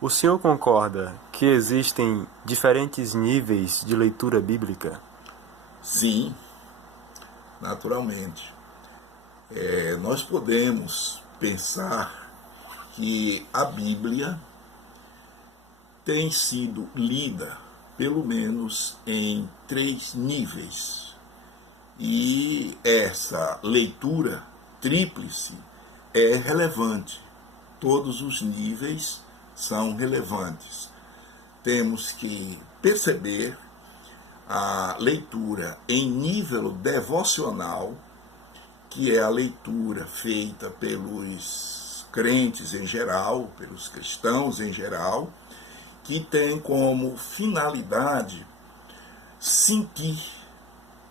O senhor concorda que existem diferentes níveis de leitura bíblica? Sim, naturalmente. Nós podemos pensar que a Bíblia tem sido lida pelo menos em 3 níveis. E essa leitura tríplice é relevante. Todos os níveis são relevantes. Temos que perceber a leitura em nível devocional, que é a leitura feita pelos crentes em geral, pelos cristãos em geral, que tem como finalidade sentir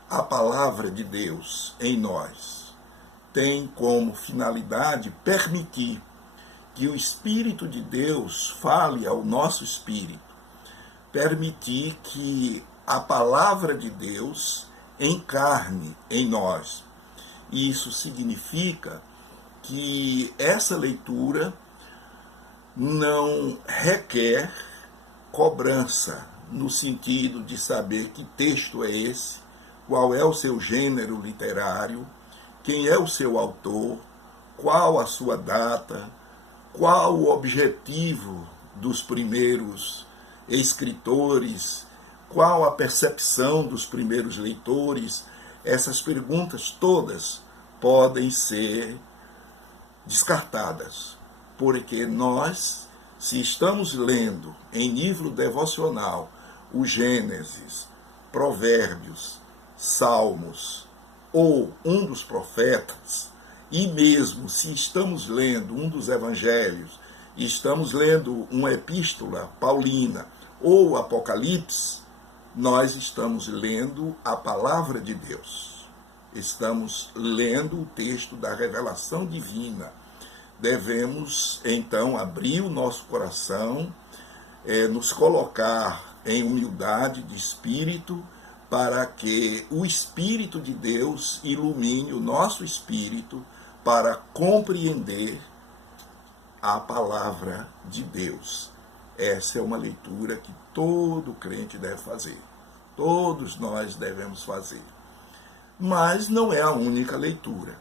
a palavra de Deus em nós. Tem como finalidade permitir que o Espírito de Deus fale ao nosso espírito, permitir que a palavra de Deus encarne em nós. Isso significa que essa leitura não requer cobrança, no sentido de saber que texto é esse, qual é o seu gênero literário, quem é o seu autor, qual a sua data, qual o objetivo dos primeiros escritores, qual a percepção dos primeiros leitores. Essas perguntas todas podem ser descartadas, porque nós, se estamos lendo em livro devocional o Gênesis, Provérbios, Salmos ou um dos profetas, e mesmo se estamos lendo um dos evangelhos, e estamos lendo uma epístola paulina ou Apocalipse, nós estamos lendo a palavra de Deus. Estamos lendo o texto da revelação divina. Devemos, então, abrir o nosso coração, nos colocar em humildade de espírito, para que o Espírito de Deus ilumine o nosso espírito para compreender a palavra de Deus. Essa é uma leitura que todo crente deve fazer. Todos nós devemos fazer. Mas não é a única leitura.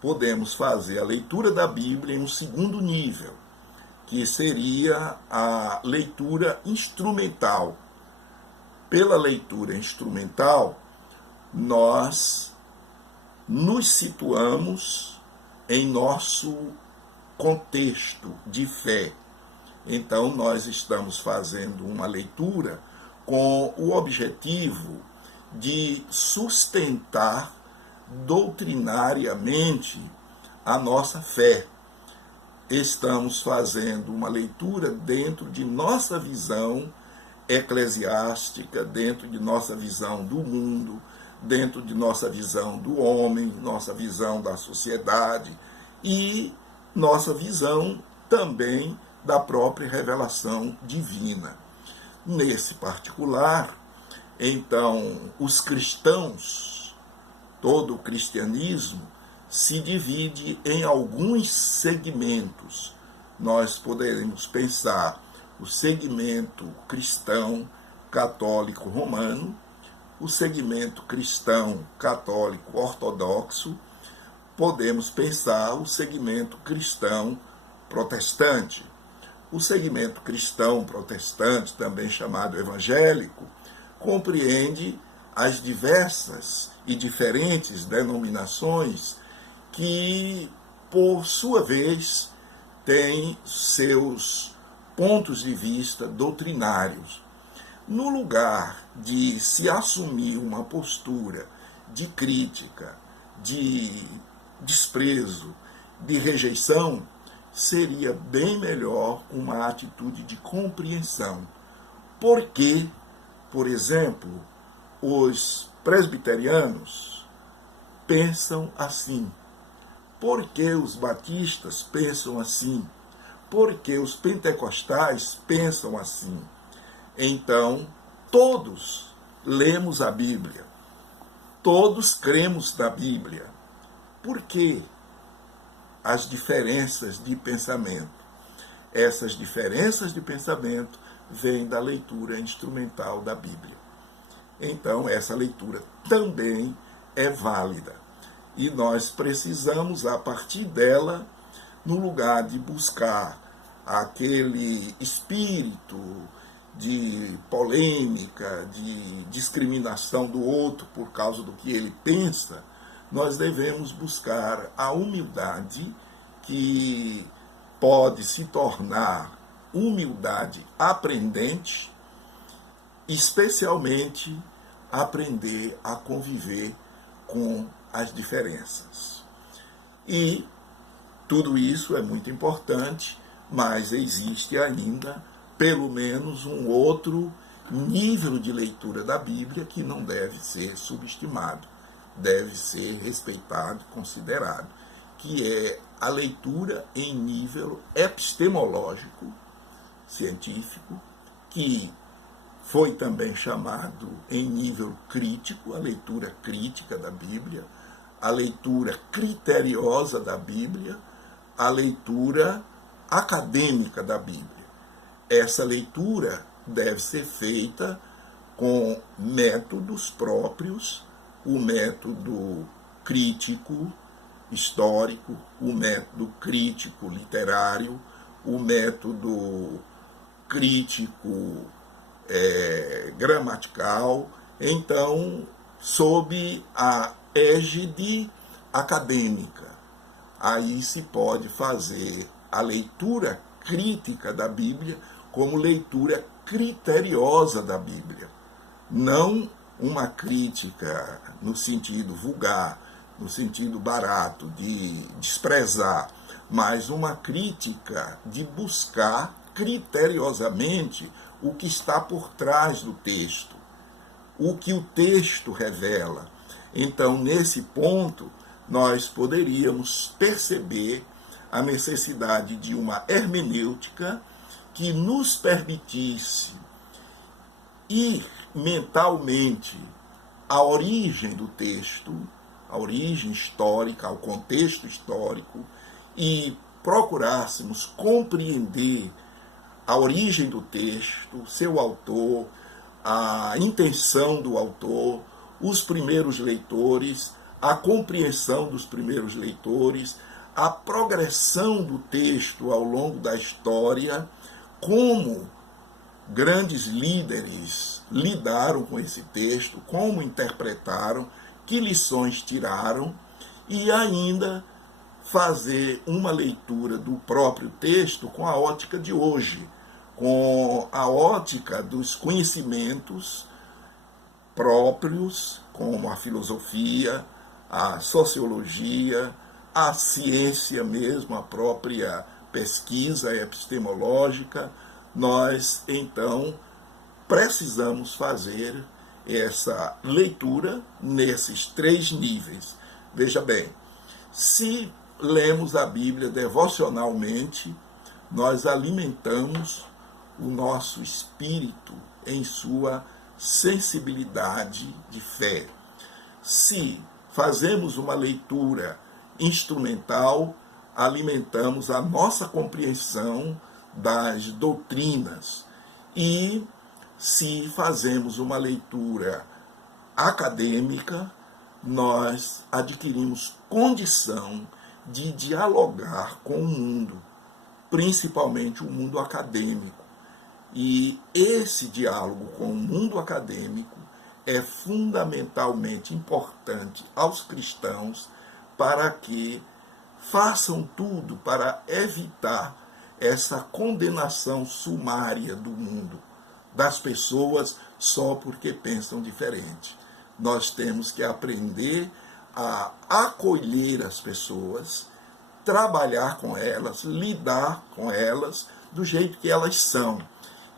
Podemos fazer a leitura da Bíblia em um segundo nível, que seria a leitura instrumental. Pela leitura instrumental, nós nos situamos em nosso contexto de fé. Então, nós estamos fazendo uma leitura com o objetivo de sustentar doutrinariamente a nossa fé. Estamos fazendo uma leitura dentro de nossa visão eclesiástica, dentro de nossa visão do mundo, dentro de nossa visão do homem, nossa visão da sociedade e nossa visão também da própria revelação divina. Nesse particular, então, os cristãos, todo o cristianismo, se divide em alguns segmentos. Nós poderemos pensar o segmento cristão católico romano, o segmento cristão católico ortodoxo, podemos pensar o segmento cristão protestante. O segmento cristão protestante, também chamado evangélico, compreende as diversas e diferentes denominações que, por sua vez, têm seus pontos de vista doutrinários. No lugar de se assumir uma postura de crítica, de desprezo, de rejeição, seria bem melhor uma atitude de compreensão. Porque, por exemplo, os presbiterianos pensam assim? Por que os batistas pensam assim? Por que os pentecostais pensam assim? Então, todos lemos a Bíblia, todos cremos na Bíblia. Por que as diferenças de pensamento? essas diferenças de pensamento vêm da leitura instrumental da Bíblia. Então, essa leitura também é válida. E nós precisamos, a partir dela, no lugar de buscar aquele espírito de polêmica, de discriminação do outro por causa do que ele pensa, nós devemos buscar a humildade que pode se tornar humildade aprendente, especialmente aprender a conviver com as diferenças. E tudo isso é muito importante, mas existe ainda pelo menos um outro nível de leitura da Bíblia que não deve ser subestimado, deve ser respeitado, considerado, que é a leitura em nível epistemológico, científico, que foi também chamado em nível crítico, a leitura crítica da Bíblia, a leitura criteriosa da Bíblia, a leitura acadêmica da Bíblia. Essa leitura deve ser feita com métodos próprios, o método crítico histórico, o método crítico literário, o método crítico gramatical, então, sob a égide acadêmica. Aí se pode fazer a leitura crítica da Bíblia como leitura criteriosa da Bíblia. Não uma crítica no sentido vulgar, no sentido barato, de desprezar, mas uma crítica de buscar criteriosamente o que está por trás do texto, o que o texto revela. Então, nesse ponto, nós poderíamos perceber a necessidade de uma hermenêutica que nos permitisse ir mentalmente à origem do texto, à origem histórica, ao contexto histórico, e procurássemos compreender a origem do texto, seu autor, a intenção do autor, os primeiros leitores, a compreensão dos primeiros leitores, a progressão do texto ao longo da história, como grandes líderes lidaram com esse texto, como interpretaram, que lições tiraram, e ainda fazer uma leitura do próprio texto com a ótica de hoje, com a ótica dos conhecimentos próprios, como a filosofia, a sociologia, a ciência mesmo, a própria pesquisa epistemológica. Nós, então, precisamos fazer essa leitura nesses três níveis. Veja bem, se lemos a Bíblia devocionalmente, nós alimentamos o nosso espírito em sua sensibilidade de fé. Se fazemos uma leitura instrumental, alimentamos a nossa compreensão das doutrinas. E se fazemos uma leitura acadêmica, nós adquirimos condição de dialogar com o mundo, principalmente o mundo acadêmico. E esse diálogo com o mundo acadêmico é fundamentalmente importante aos cristãos para que façam tudo para evitar essa condenação sumária do mundo, das pessoas só porque pensam diferente. Nós temos que aprender a acolher as pessoas, trabalhar com elas, lidar com elas do jeito que elas são.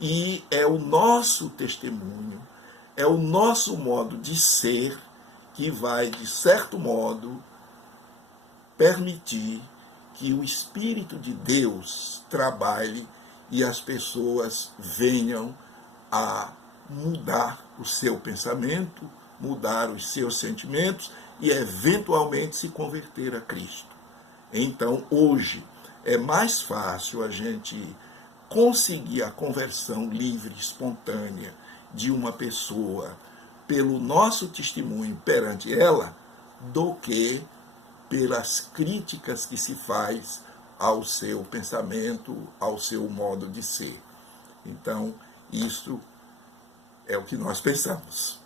E é o nosso testemunho, é o nosso modo de ser que vai, de certo modo, permitir que o Espírito de Deus trabalhe e as pessoas venham a mudar o seu pensamento, mudar os seus sentimentos e, eventualmente, se converter a Cristo. Então, hoje, é mais fácil a gente conseguir a conversão livre, espontânea de uma pessoa pelo nosso testemunho perante ela, do que pelas críticas que se faz ao seu pensamento, ao seu modo de ser. Então, isso é o que nós pensamos.